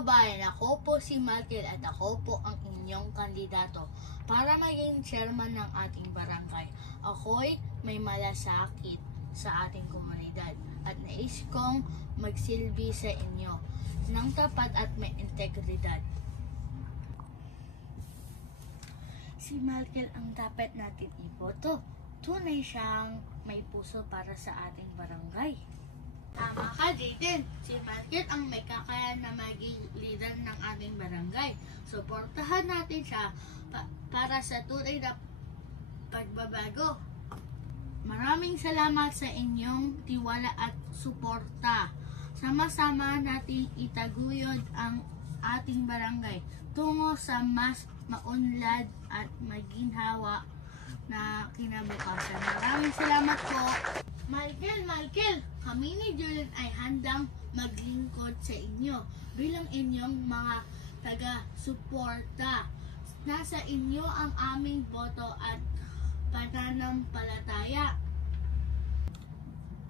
kababayan, ako po si Michael at ako po ang inyong kandidato para maging chairman ng ating barangay. Ako'y may malasakit sa ating komunidad at nais kong magsilbi sa inyo ng tapat at may integridad. Si Michael ang dapat natin iboto. Tunay siyang may puso para sa ating barangay. Tama ka, Jaden. Si Michael ang may kakayahan na maging leader ng ating barangay. Suportahan natin siya para sa tunay na pagbabago. Maraming salamat sa inyong tiwala at suporta. Sama-sama nating itaguyod ang ating barangay tungo sa mas maunlad at maginhawa na kinabukasan. Maraming salamat po. Michael, kami ni Julian ay handang maglingkod sa inyo bilang inyong mga taga-suporta. Nasa inyo ang aming boto at pananampalataya.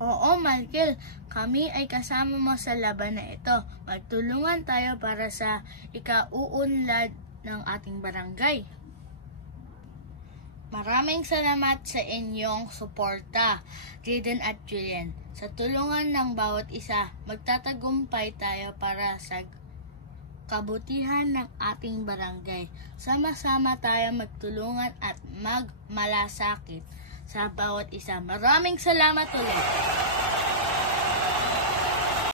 Oo, Michael, kami ay kasama mo sa laban na ito. Magtulungan tayo para sa ikauunlad ng ating barangay. Maraming salamat sa inyong suporta, Jaden at Julian. Sa tulungan ng bawat isa, magtatagumpay tayo para sa kabutihan ng ating barangay. Sama-sama tayo magtulungan at magmalasakit sa bawat isa. Maraming salamat ulit!